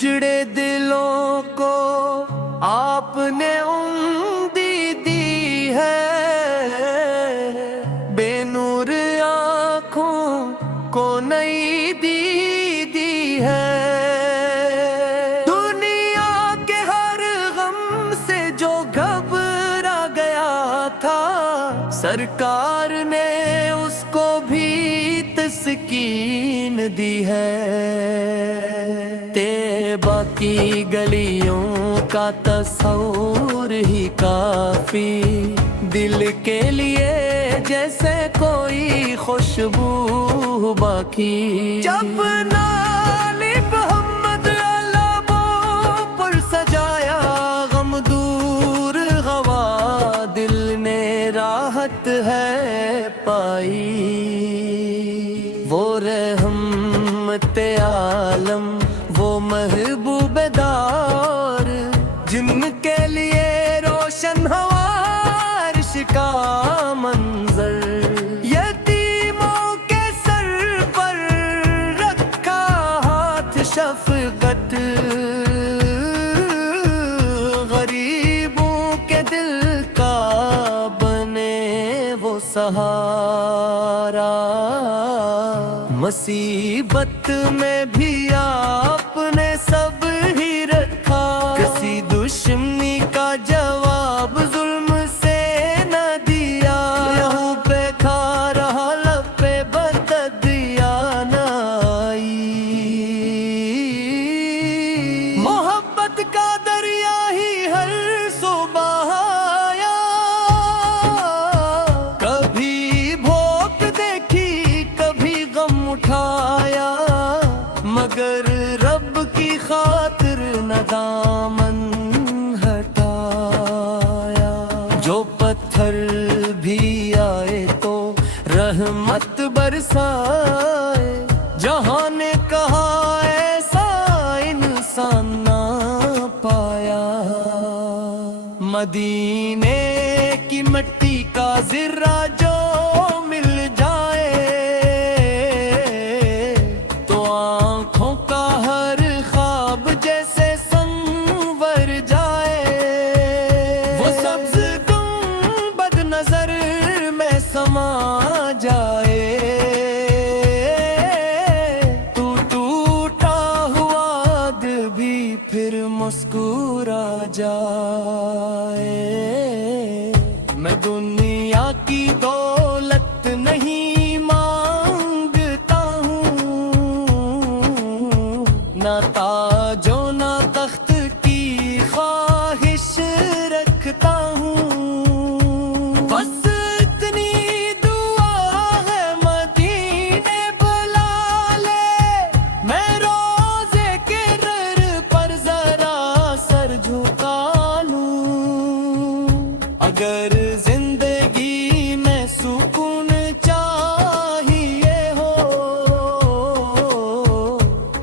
उजड़े दिलों को आपने उम्मीद दी है, बेनूर आँखों को नई दी है। दुनिया के हर गम से जो घबरा गया था, सरकार ने उसको भी तस्कीन दी है। तैबा की गलियों का तस्वुर ही काफी, दिल के लिए जैसे कोई खुशबू बाकी। जब नाली मोहम्मद अलाबों पर सजाया गम दूर गवा, दिल ने राहत है पाई। वो रहमत आलम, वो महबूब दार, जिनके लिए रोशन हवा अर्श का मंजर, यतीमों के सर पर रखा हाथ शफकत, गरीबों के दिल का बने वो सहारा। मुसीबत में भी आपने सब ही रखा, किसी दुश्मनी का जवाब जुल्म से न दिया। लहू पे खा रहा लब पे बददिया न आई। मोहब्बत का दरिया ही हर सुबह आया, कभी भोग देखी कभी गम उठाया, मगर रब की खातिर न दामन हटाया। जो पत्थर भी आए तो रहमत बरसाए, जहां ने कहा ऐसा इंसान ना पाया। मदीने की मिट्टी का ज़र्रा जो मिल जाए, तो आँखों का हर ख्वाब जैसे संवर जाए। वो सब्ज गुंबद नजर में समा जाए, तू टूटा हुआ दिल भी फिर मुस्कुरा जाए। मैं दुनिया की दौलत नहीं मांगता हूँ, ना ताजो ना तख्त की ख्वाहिश रखता हूँ। बस इतनी दुआ है मदीने बुला ले, मैं रोज़े के दर पर जरा सर झुका लूं। अगर जिंदगी में सुकून चाहिए हो,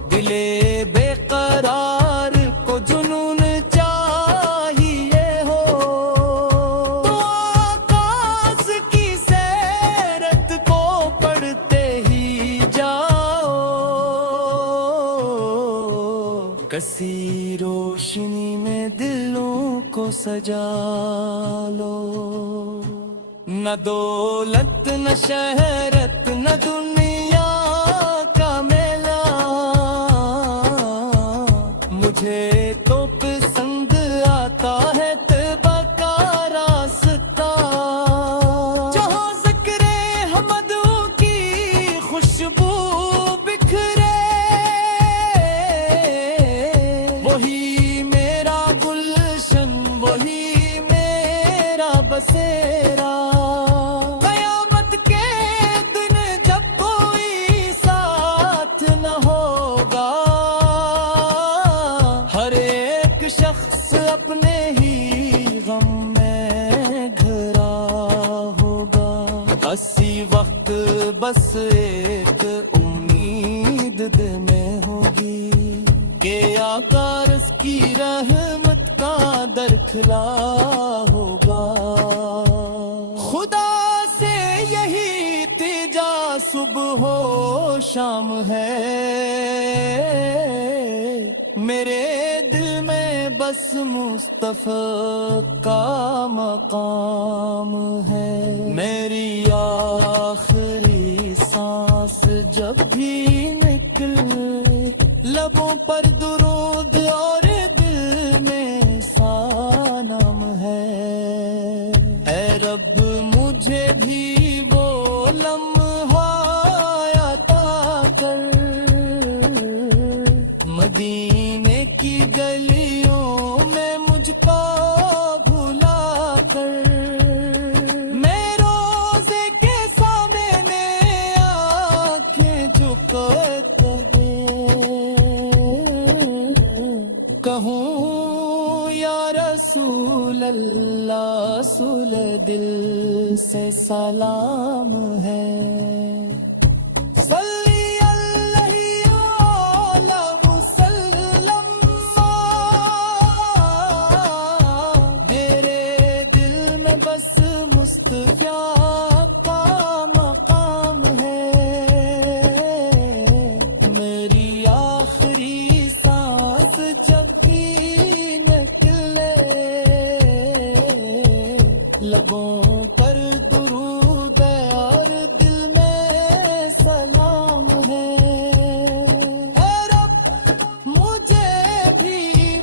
दिले बेकरार को जुनून चाहिए हो, तो आकाश की सैरत को पढ़ते ही जाओ। कसी रोशनी में दिलों को सजा लो, न दौलत न शहरत न दुनिया का मेला, मुझे तो पसंद आता है तैबा का रास्ता। जहाँ ज़िक्रे हमदू की खुशबू बिखरे, वही मेरा गुलशन, वही मेरा बसेरा। क़यामत के दिन जब कोई साथ न होगा, हर एक शख्स अपने ही गम में घिरा होगा। इसी वक्त बस एक उम्मीद दिल में होगी कि आकाश की रहमत का दरखला होगा। खुदा से यही तिजा सुबह हो शाम है, میرے دل میں بس مصطفیٰ کا مقام ہے. میری آخری سانس جب بھی نکلے لبوں پر درود اور دل میں سانم ہے. اے رب مجھے بھی وہ لمحہ عطا کر مدینے کی گلیوں میں مجھ کو بھلا کر. میں روزے کے سامنے آنکھیں جھکا کہوں یا رسول اللہ سل دل سے سلام ہے. صلی اللہ علیہ وسلم میرے دل میں بس مصطفیٰ کا مقام ہے. میری آخری سانس جب بھی نکلے لبوں پر درود اور دل میں سلام ہے. اے رب مجھے بھی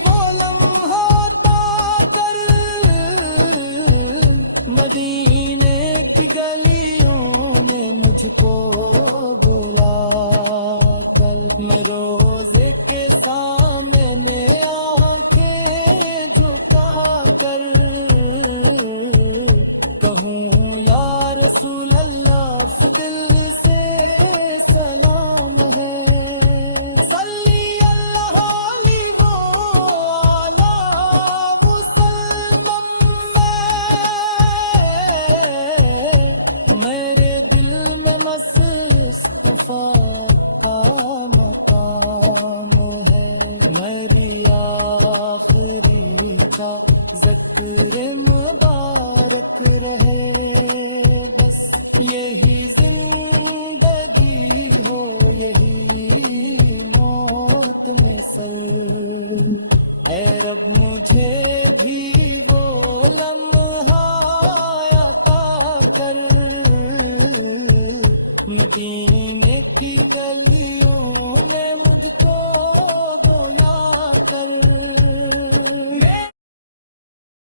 وہ لمحہ عطا کر مدینے کی گلیوں میں مجھ کو بلا کر. میں روزے کے سامنے آنکھیں جھکا کر کہوں یا رسول اللہ دل سے سلام ہے. صلی اللہ علیہ وسلم میرے دل میں مصطفیٰ کا مقام ہے. میری آخری کا ذکر مبارک رہے بس یہی زندگی ہو یہی موت میں سر. اے رب مجھے بھی وہ لمحہ عطا کر مدینے